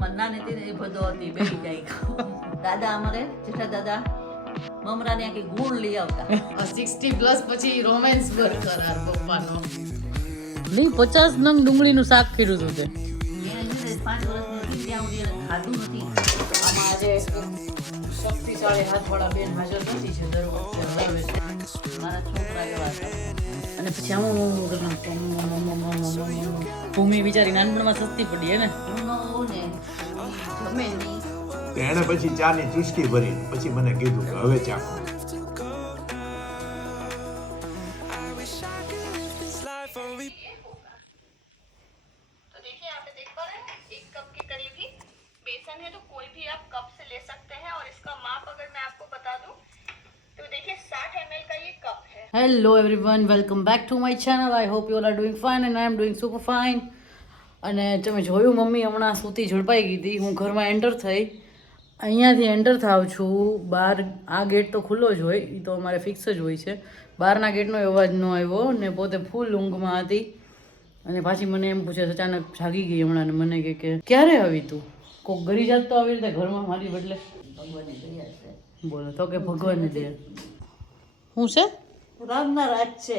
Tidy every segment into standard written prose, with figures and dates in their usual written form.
અમાર નાની હતી ને એ બધો હતી બેસી જાય દાદા અમારે જેઠા દાદા મમરાને આખી ગુણ લઈ આવતા 60+ પછી રોમેન્સ બર કરાર પપ્પાનો નહીં 50 નંગ ડુંગળીનું શાક કર્યું હતું તે એને 5 વર્ષની હતી ત્યાં સુધી એને ખાધું નથી. અમારે શક્તિશાળી હાથવાળા બેન હાજર નથી છે દર વખતે હરાવે છે. મારા છોકરા એવા હતા. અને પછી આમ ભૂમિ બિચારી નાનપણમાં સસ્તી પડી હે ને હું ન હોઉં ને જમે નહીં. એણે પછી ચાની ચુસ્કી ભરી પછી મને કીધું કે હવે ચાખો. तो देखिए यहाँ पे देख पा रहे हैं 1 कप के करीब ही बेसन है, तो कोई भी आप कप से ले सकते हैं। और इसका माप अगर मैं आपको बता दूं तो देखिए 60 ml का ये कप है। Hello everyone, welcome back to my channel. I hope you all are doing fine and I am doing super fine. અને તમે જોયું મમ્મી હમણાં સૂતી ઝડપાઈ ગઈ હતી. હું ઘરમાં એન્ટર થઈ, અહીંયાથી એન્ટર થાવ છું. બહાર આ ગેટ તો ખુલ્લો જ હોય, એ તો અમારે ફિક્સ જ હોય છે. બહારના ગેટનો અવાજ ન આવ્યો ને પોતે ફૂલ ઊંઘમાં હતી. અને પાછી મને એમ પૂછે અચાનક જાગી ગઈ હમણાં ને મને કે ક્યારે આવી તું? કોક ગરી જાત તો આવી રીતે ઘરમાં મારી બદલે ભગવાનની દયા છે. બોલો તો કે ભગવાનની દે શું છે? રામના રાજ છે.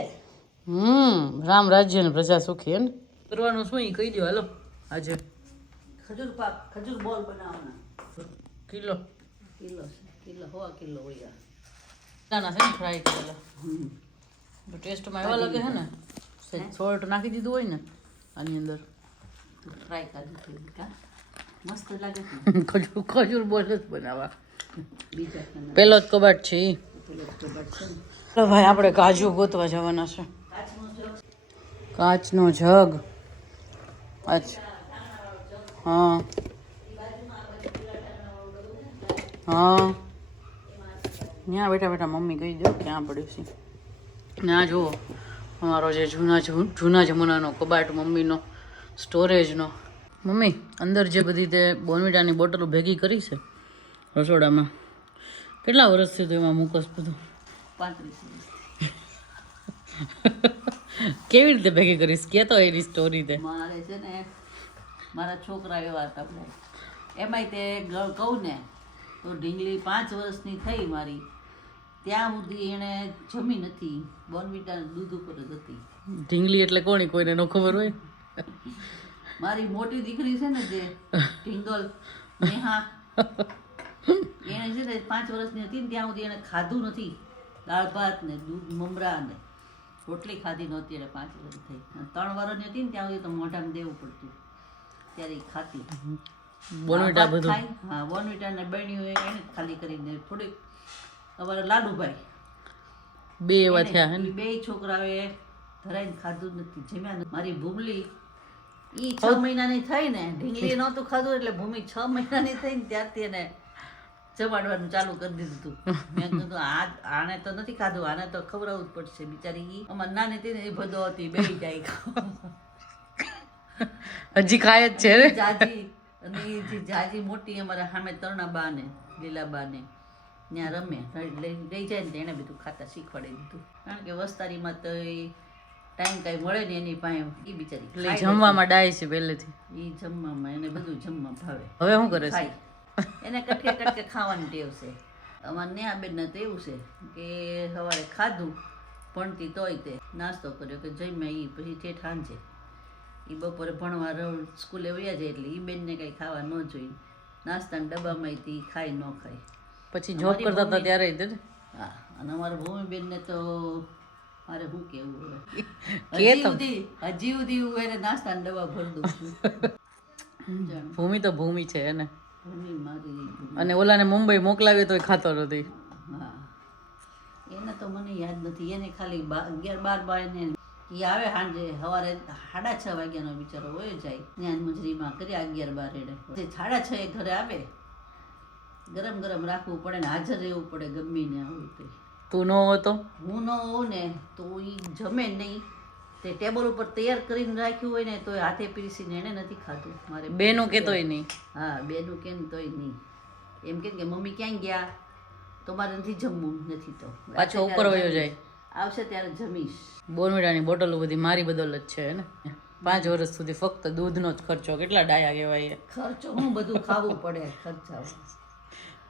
રામ રાજ્ય ને પ્રજા સુખી. હે ને કરવાનું શું એ કહી દો. હાલો આજે ખજૂર પાક ખજૂર બોલ બનાવવાના. કિલો કિલો છે, કિલો 100 કિલો હોય આ. નાના છે ને ફ્રાય કરેલા. ટેસ્ટમાં એવા લાગે છે ને સોલ્ટ નાખી દીધું હોય ને આની અંદર. ફ્રાય કાઢી દીધી કા મસ્ત લાગે છે. ખજૂર ખજૂર બોલ જ બનાવવા. બીજા ખાના પેલો જ કબાટ છે ઈ. પેલો કબાટ છે ને. તો ભાઈ આપણે કાજુ ગોતવા જવાના છે. કાચનો જગ. અચ્છા હા હા ત્યાં બેઠા બેઠા મમ્મી કહી દો ક્યાં પડ્યું છે. ના જુઓ અમારો જે જૂના જમાનાનો કબાટ મમ્મીનો સ્ટોરેજનો. મમ્મી અંદર જે બધી તે બોર્નવિટાની બોટલો ભેગી કરી છે રસોડામાં, કેટલા વર્ષથી તો એમાં મૂકસ બધું? 35 વર્ષ. કેવી રીતે ભેગી કરીશ કે તો એની સ્ટોરી તે. મારે છે ને મારા છોકરા એવા હતા બધા. એમાંય તે કહું ને તો ઢીંગલી 5 વર્ષની થઈ મારી ત્યાં સુધી એણે જમી નથી. બોર્નવિટા દૂધ ઉપર જ હતી. ઢીંગલી એટલે કોની કોઈને ન ખબર હોય. મારી મોટી દીકરી છે ને જે ઢીંગલ નેહા, એને છે ને 5 વર્ષની હતી ને ત્યાં સુધી એને ખાધું નથી. દાળ ભાત ને દૂધ મમરા ને રોટલી ખાધી નહોતી. એને 5 વર્ષ થઈ. 3 વર્ષની હતી ને ત્યાં સુધી તો મોઢામાં દેવું પડતું ત્યારે એ ખાતી. બોર્નવિટા દાળ ભાત બધું. ખાય. હા બોર્નવિટા ને બન્યું એને જ ખાલી કરીને થોડીક. અમારા લાડુભાઈ બે એવા થયા હે ને. બે છોકરાઓએ ધરાઈને ખાધું જ નથી, જમ્યા નથી. મારી ભૂમલી ઈ 6 મહિનાની થઈ ને ઢીંગલી નહોતું ખાધું એટલે ભૂમિ 6 મહિનાની થઈ ને ત્યારથી એને જમાડવાનું ચાલુ કરી દીધું હતું. મેં કીધું આને તો નથી ખાધું, આને તો ખવડાવવું જ પડશે. બિચારી ઈ અમાર નાની હતી ને એ બધો હતી બેસી જાય હજી ખાય જ છે ને. જાજી અને એ જે જાજી મોટી અમારા સામે તરણા બા ને લીલા બા ને ત્યાં રમે લઈ જાય ને એને બધું ખાતા શીખવાડી દીધું. કારણ કે વસ્તારીમાં તો એ ટાઈમ કાંઈ મળે ને એની પાસે એ બિચારી એટલે ખાય જમવામાં ડાય છે પહેલેથી. એ જમવામાં એને બધું જમવા ભાવે. હવે શું કરે છે? ખાય એને કટકે કટકે ખાવાની ટેવ છે. અમારે નેહા બેનને તો એવું છે કે સવારે ખાધું ભણતી તોય તે નાસ્તો કર્યો કે જમ્યા એ પછી ઠેઠ સાંજે એ બપોરે ભણવા સ્કૂલે વયા જાય એટલે એ બેનને કંઈ ખાવા ન જોઈએ. નાસ્તાના ડબ્બામાં એ ખાય ન ખાય. પછી જોબ કરતા હતા ત્યારે જ ને. હા અને અમારા ભૂમિબેનને તો મારે શું કેવું હવે કે હજી સુધી હું એને નાસ્તાના ડબ્બા ભરી દઉં છું. ભૂમિ તો ભૂમિ છે એને. ભૂમિ મારી અને ઓલાને મુંબઈ મોકલાવી તોય ખાતો નથી. હા એને તો મને યાદ નથી. એને ખાલી 11-12 એને એ આવે સાંજે સવારે 6:30 વાગ્યાનો બિચારો હોય જાય ત્યાં મજૂરીમાં કરી 11-12 એને 6:30 ઘરે આવે. ગરમ ગરમ રાખવું પડે ને હાજર રહેવું પડે ગમે ને આવું તે. તું ન હતો? હું ન હોઉં ને તો એ જમે નહીં. તે ટેબલ ઉપર તૈયાર કરીને રાખ્યું હોય ને તો હાથે પીરસીને એને નથી ખાતું. મારે બેનું કેતોય નહીં. હા બેનું કેમ તોય નહીં. એમ કે મમ્મી ક્યાં ગયા તો મારે નથી જમવું નથી તો પાછો ઉપર વયો જાય. આવશે ત્યારે જમીશ. બોર્નવિટાની બોટલો બધી મારી બદલ જ છે ને. 5 વર્ષ સુધી ફક્ત દૂધનો જ ખર્ચો. કેટલા ડાયા કહેવાય. ખર્ચો હું બધું ખાવું પડે ખર્ચા.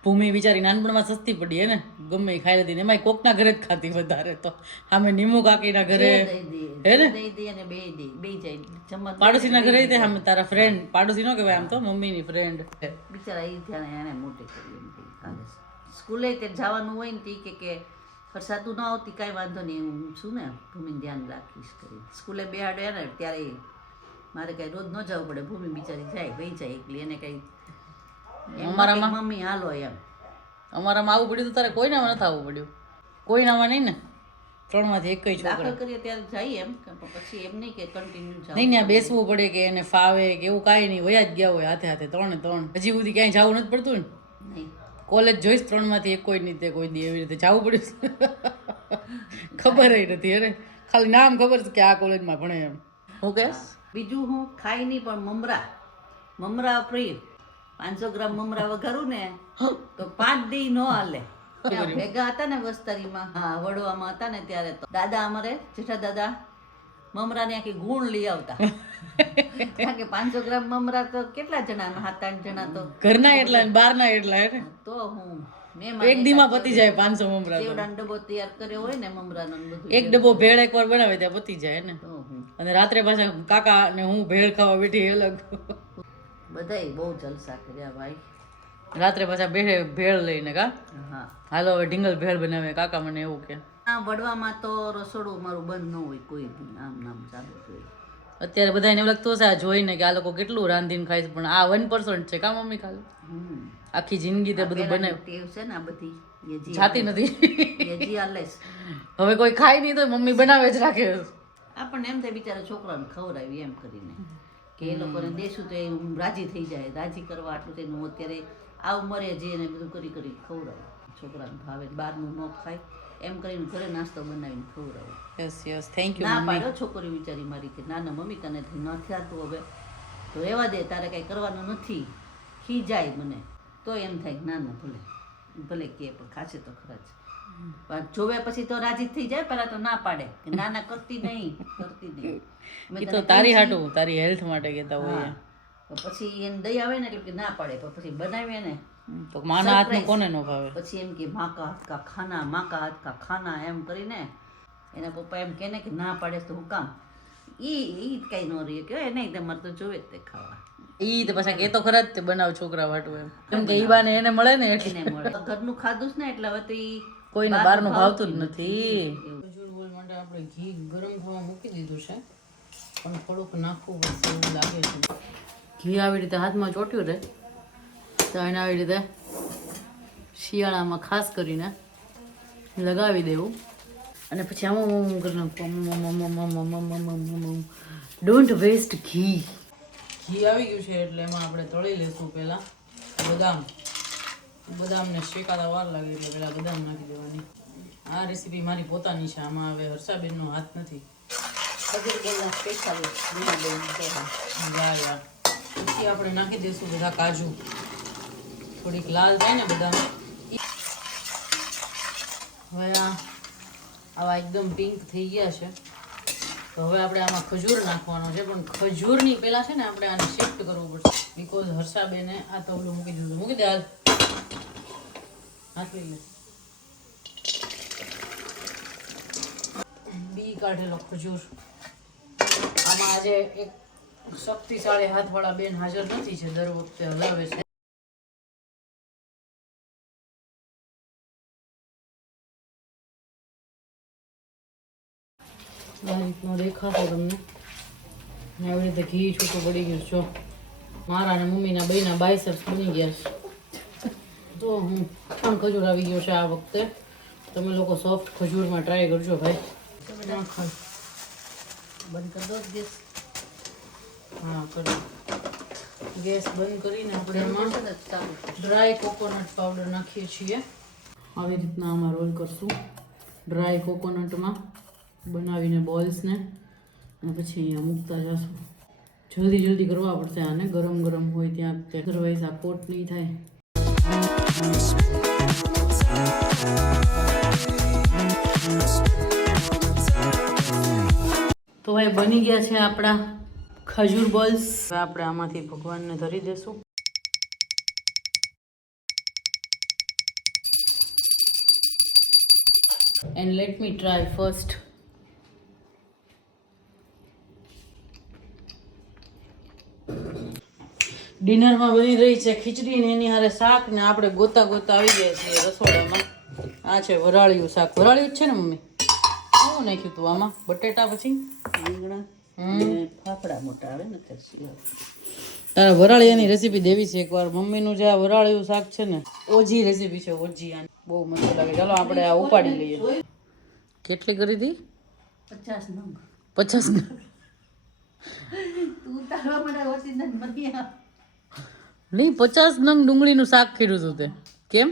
ભૂમિ બિચારી નાનપણમાં સસ્તી પડી હે ને, ગમે એ ખાઈ લેતી ને. એમાંય કોકના ઘરે જ ખાતી વધારે તો. આમે નીમુ કાકીના ઘરે હે ને, દઈ દે અને બે જાય જમવા. પાડોશીના ઘરે તે આમે તારા ફ્રેન્ડ, પાડોશી નો કહેવાય આમ તો, મમ્મીની ફ્રેન્ડ. બિચારા એ ત્યાં એને મોટી કરી એમ કે કાલે સ્કૂલે તે જવાનું હોય ને તે કે ફરસાતું ન આવતી કાંઈ વાંધો નહીં, હું છું ને ભૂમિને ધ્યાન રાખીશ કરી. સ્કૂલે બેહાડ્યા ને ત્યારે મારે કાંઈ રોજ ન જવું પડે. ભૂમિ બિચારી જાય વહી જાય એકલી, એને કાંઈ અમારામાં મમ્મી હાલો એમ. અમારામાં આવું પડ્યું તો તારે કોઈનામાં નથી આવવું પડ્યું. કોઈનામાં નહીં ને, 3 માંથી એક છોકરા. દાખલ કરીએ ત્યારે જઈએ એમ, પછી એમ નહીં કે કન્ટિન્યુ જાવ. નહીં ત્યાં બેસવું પડે કે એને ફાવે કે એવું કાંઈ નહીં. વયા જ ગયા હોય હાથે હાથે 3 હજી સુધી ક્યાંય જવું નથી પડતું ને. નહીં કોલેજ જોઈશ 3 માંથી એક કોઈ નહીં તે કોઈ દી એવી રીતે જવું પડ્યું. ખબર નથી અરે, ખાલી નામ ખબર છે કે આ કોલેજમાં ભણે એમ. હું કહેશ બીજું હું ખાઈ નહીં પણ મમરા પ્રિય 500 ગ્રામ મમરા વઘારું ને તો 5 દી ન હાલે. ત્યાં ભેગા હતા ને વસ્તારીમાં, હા વડવામાં હતા ને ત્યારે તો દાદા અમારે જેઠા દાદા મમરાની આખી ગુણ લઈ આવતા. કારણ કે 500 ગ્રામ મમરા તો કેટલા જણા, 7-8 જણા તો ઘરના એટલા ને બહારના એટલા હે ને. તો હું એક દીમાં પતી જાય 500 મમરા તો. ચેવડાનો ડબ્બો તૈયાર કર્યો હોય ને મમરાનો ને બધું, એક ડબ્બો ભેળ એકવાર બનાવે ત્યાં પતી જાય ને. તો હું અને રાત્રે પાછા કાકા ને હું ભેળ ખાવા બેઠી અલગ. બધાય બહુ જલસા કર્યા ભાઈ. રાત્રે પાછા બેઠે ભેળ લઈને કા હા હાલો હવે ઢીંગલ ભેળ બનાવે કાકા મને એવું કે. આ વડવામાં તો રસોડું મારું બંધ ન હોય કોઈ દી, આમ નામ ચાલુ જ હોય. અત્યારે બધાને એવું લાગતું હશે આ જોઈને કે આ લોકો કેટલું રાંધીને ખાય છે, પણ આ 1% છે કા મમ્મી ખાલી. આખી જિંદગી તે બધું બનાવ્યું. ટેવ છે ને આ બધી એ જી જાતી નથી. એ જી હાલે છે. હવે કોઈ ખાય નહીં તો મમ્મી બનાવે જ રાખે. આપણને એમ થાય બિચારા છોકરાને ખવડાવી એમ કરીને કે એ લોકોને દેશું તો એ રાજી થઈ જાય. રાજી કરવા આટલું થઈને હું અત્યારે આ ઉંમરે જઈને બધું કરી ખવડાવું. છોકરાને ભાવે બહારનું ન ખાય એમ કરીને ઘરે નાસ્તો બનાવીને ખવડાવું. યસ યસ થેન્ક યુ ના મમ્મી. પાડ્યો છોકરી બિચારી મારી કે ના ના મમ્મી તને નથી થતું હવે તો રહેવા દે, તારે કાંઈ કરવાનું નથી. ખીજાય મને તો એમ થાય કે ના ના ભલે કે પણ ખાશે તો ખરા જ. પણ જોવે પછી તો રાજી થઈ જાય. પહેલા તો ના પાડે કે ના ના કરતી નહીં. એ તો તારી હાટું તારી હેલ્થ માટે કહેતા હોય. હા. તો પછી એને દઈ આવે ને એટલે કે ના પાડે, પણ પછી બનાવીએ ને તો માના હાથનું કોને ન ભાવે. પછી એમ કે માँ का हाथ का खाना, माँ का हाथ का खाना એમ કરીને એના પપ્પા એમ કહે ને કે ના પાડે તો હું કામ. ઈ કઈ ન રહી કે નહીં તમારે તો જોવે જ તે ખાવા. ઈ તો પાછા કે તો ખરા જ તે બનાવ છોકરા વાટું એમ. કેમ કે ઈ બાને એને મળે ને એટલે એને મળે ઘરનું ખાધું જ ને એટલે હવે તો ઈ કોઈને બહારનું ભાવતું જ નથી. ખજૂર બોલ માટે આપણે ઘી ગરમ થવા મૂકી દીધું છે, પણ થોડુંક નાખવું પડશે એવું લાગે છે. ઘી આવી રીતે હાથમાં ચોટ્યું રહે તો એને આવી રીતે શિયાળામાં ખાસ કરીને લગાવી દેવું અને પછી આમાં કરી નાખવું. ડોન્ટ વેસ્ટ ઘી. ઘી આવી ગયું છે એટલે એમાં આપણે તળી લેશું પહેલાં બદામને શેકાતા વાર લાગે એટલે પહેલાં બદામ નાખી દેવાની. આ રેસીપી મારી પોતાની છે, આમાં હવે હર્ષાબેનનો હાથ નથી. ખજૂરબેનના સ્પેશિયલ રીનાબેન છે. વાહ. પછી આપણે નાખી દઈશું બધા કાજુ, થોડીક લાલ થાય ને બદામ. હવે આવા એકદમ પિંક થઈ ગયા છે તો હવે આપણે આમાં ખજૂર નાખવાનો છે, પણ ખજૂરની પહેલાં છે ને આપણે આને શિફ્ટ કરવું પડશે બિકોઝ હર્ષાબેને આ તવલું મૂકી દીધું. મૂકી દે હાલ, હાથ લઈ લે. બી કાઢેલો ખજૂર. આમાં આજે એક શક્તિશાળી હાથવાળા બેન હાજર નથી છે, દર વખતે હલાવે છે. આ રીતનો દેખાતો તમને. આવી રીતે ઘી છૂટું પડી ગયું છો. મારા અને મમ્મીના બેના બાયસેપ્સ બની ગયા છે. તો હું પણ ખજૂર આવી ગયો છે આ વખતે. તમે લોકો સોફ્ટ ખજૂરમાં ટ્રાય કરજો ભાઈ. બંધ કરી દો ગેસ. હા કરો. ગેસ બંધ કરીને આપણે એમાં ચાલુ ડ્રાય કોકોનટ પાવડર નાખીએ છીએ. આવી રીતના આમાં રોલ કરશું ડ્રાય કોકોનટમાં બનાવીને બોલ્સને, અને પછી અહીંયા મૂકતા જશું. જલ્દી કરવા પડશે આને, ગરમ ગરમ હોય ત્યાં, અધરવાઇઝ આ કોટ નહીં થાય. તો હવે બની ગયા છે આપણા ખજૂર બોલ્સ આપણે આમાંથી ભગવાનને ધરી દેશું. And let me try first. ડિનરમાં બની રહી છે ખીચડી ને એની હારે શાક ને આપણે ગોતા ગોતા આવી ગયા છીએ રસોડામાં. આ છે વરાળિયું શાક. વરાળિયું જ છે ને મમ્મી? શું નાખ્યું તું આમાં? બટેટા પછી રીંગણા અને ફાફડા મોટા આવે ને ખર્ચી તારા વરાળિયાની રેસીપી દેવી છે એકવાર. મમ્મીનું જે આ વરાળિયું શાક છે ને ઓજી રેસીપી છે, ઓજી. આની બહુ મસ્ત લાગે. ચાલો આપણે આ ઉપાડી લઈએ. કેટલી કરી હતી? 50 નંગ. 50 નંગ? તું તારવા મને ઓછી નંગ મળી નહીં, 50 નંગ ડુંગળીનું શાક કર્યું હતું તે. કેમ?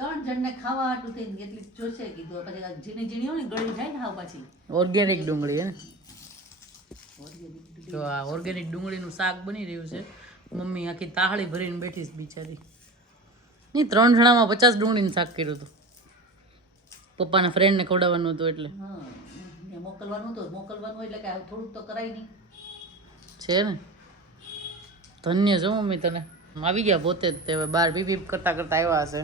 3 જણને ખાવા હાટું થઈને કેટલી જોશે કીધું. પછી આ ઝીણી ઝીણી હોય ને ગળી જાય ને હાવ પાછી. ઓર્ગેનિક ડુંગળી હે ને? જો આ ઓર્ગેનિક ડુંગળીનું શાક બની રહ્યું છે. મમ્મી આખી તાહળી ભરીને બેઠી છે બિચારી. નહીં, 3 જણામાં 50 ડુંગળીનું શાક કર્યું હતું. પપ્પાના ફ્રેન્ડને ખવડાવવાનું હતું એટલે. હા, ને મોકલવાનું તો મોકલવાનું એટલે કે થોડુંક તો કરાય નહીં. છે ને? ધન્ય છો મમ્મી તને. આવી ગયા પોતે જ તે. હવે બહાર પીપ કરતા કરતા આવ્યા હશે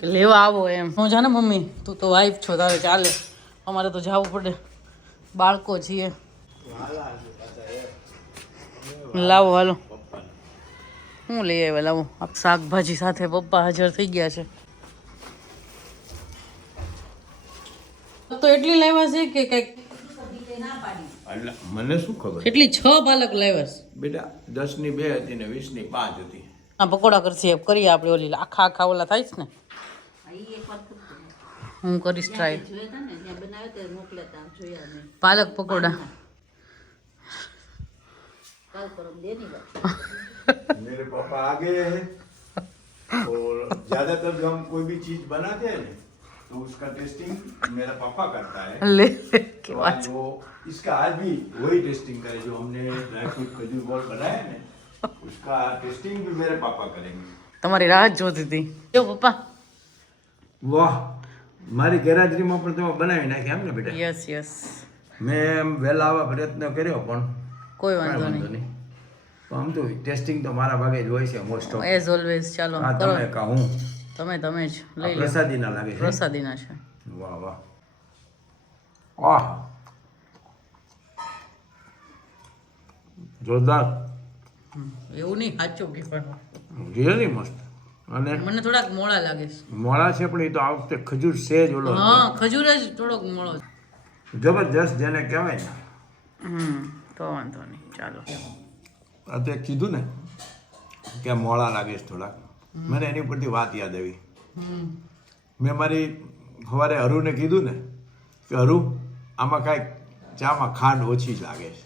કે લેવા આવો એમ. હું જાને મમ્મી, તું તો વાઈફ છો, તારે ચાલે. અમારે તો જવું પડે, બાળકો છીએ. લાવો હાલો. હું લઈ આવ્યા? લાવો. આપ શાકભાજી સાથે પપ્પા હાજર થઈ ગયા છે. તો એટલી લાવ્યા છે કે કઈક? એટલે મને શું ખબર કેટલી? 6 પાલક લાવ્યા છે બેટા. 10 ની 2 હતી ને 20 ની 5 હતી. આ પકોડા કરશે કરીએ આપણે. ઓલી આખા આખા ઓલા થાય છે ને, આ ઈ એકવાર પૂછતું. હું કરીશ ટ્રાય. જોયા હતા ને ત્યાં બનાવ્યા ત્યારે મોકલ્યા હતા, જોયા મેં. પાલક પકોડા. કાલ પરમ દે ની વાત. मेरे पापा आगे हैं और ज्यादातर जो हम कोई भी चीज बनाते हैं ना तो उसका टेस्टिंग मेरा पापा करता है. લે तो आज वो इसका आज भी वही टेस्टिंग करे जो हमने ड्राई फ्रूट खजूर बॉल बनाया है ना, उसका टेस्टिंग भी मेरे पापा करेंगे. તમારી રાહ જ જોતી હતી. જો પપ્પા. વાહ, મારી ગેરહાજરીમાં પણ તમે બનાવી નાખી એમ ને બેટા? યસ યસ, મેં વહેલા આવવા પ્રયત્ન કર્યો પણ કોઈ કાંઈ વાંધો વાંધો નહીં. નહીં. તો આમ તો ટેસ્ટિંગ તો મારા ભાગે જ હોય છે મોસ્ટ ઓફ. As always. ચાલો આ કરો. તમે કા હું તમે જ આ લઈ લો. પ્રસાદીના લાગે છે. પ્રસાદીના છે. વાહ વાહ, વાહ, જોરદાર, એવું નહીં, સાચું કે પણ રિયલી મસ્ત. અને મને થોડાક મોળા લાગે છે. મોળા છે પણ એ તો આ વખતે ખજૂર સેજ ઓલો હતો. હા, ખજૂર જ થોડોક મોળો છે. જબરજસ્ત જેને કહેવાય ને. તો વાંધો નહીં. ચાલો. આ તે કીધું ને કે મોળા લાગે છે થોડાક, મને એની ઉપરથી વાત યાદ આવી. મેં મારી સવારે હરુને કીધું ને કે હરુ આમાં કાંઈક ચામાં ખાંડ ઓછી જ લાગે છે,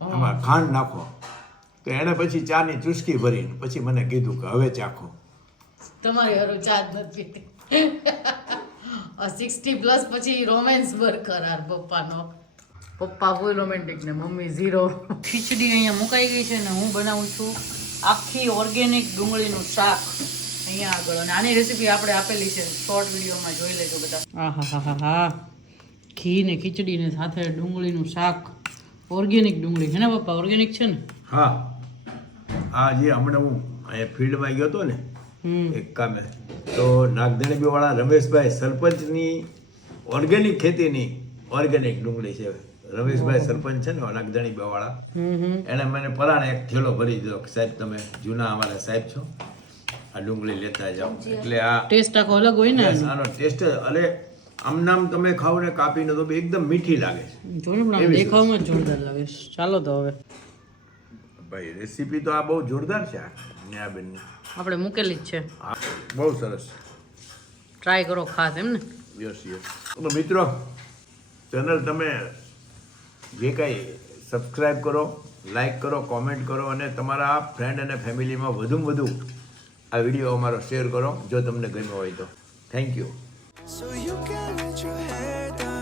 આમાં ખાંડ નાખો. તો એણે પછી ચાની ચુસ્કી ભરીને પછી મને કીધું કે હવે ચાખો. તમારી હારું ચા જ નથી પીતી. 60+ પછી રોમેન્સ બરકરાર પપ્પાનો. પપ્પા ફૂલ રોમેન્ટિક ને મમ્મી ઝીરો. ખીચડી અહીંયા મુકાઈ ગઈ છે ને હું બનાવું છું આખી ઓર્ગેનિક ડુંગળીનું શાક અહીંયા આગળ. અને આની રેસીપી આપણે આપેલી છે, શોર્ટ વિડીયોમાં જોઈ લેજો બધા. હા, ઘી ને ખીચડી ને સાથે ડુંગળીનું શાક. ઓર્ગેનિક ડુંગળી છે ને પપ્પા? ઓર્ગેનિક છે ને? હા, આ જે હમણાં હું અહીંયા ફિલ્ડમાં ગયો હતો ને એક કામે, તો નાગધણીવાળા રમેશભાઈ સરપંચની ઓર્ગેનિક ખેતીની ઓર્ગેનિક ડુંગળી છે. રમેશભાઈ સરપંચ છે ને નાગધણીવાળા, એણે મને પરાણે એક થેલો ભરી દીધો કે સાહેબ તમે જૂના અમારા સાહેબ છો, આ ડુંગળી લેતા જાઓ. એટલે આ ટેસ્ટ આખો અલગ હોય ને yes, આનો ટેસ્ટ અરે આમ નામ તમે ખાઓ ને કાપીને તો એકદમ મીઠી લાગે છે. જો ને પણ દેખાવમાં જ જોરદાર લાગે છે. ચાલો તો હવે ભાઈ રેસીપી તો આ બહુ જોરદાર છે આ બેનની. આપણે મૂકેલી જ છે, બહુ સરસ. ટ્રાય કરો ખાસ એમ ને? Yes yes. તો મિત્રો ચેનલ તમે જે કાંઈ સબસ્ક્રાઈબ કરો, લાઈક કરો, કોમેન્ટ કરો અને તમારા ફ્રેન્ડ અને ફેમિલીમાં વધુમાં વધુ આ વિડીયો અમારો શેર કરો જો તમને ગમ્યો હોય તો. Thank you. So you can let your hair down.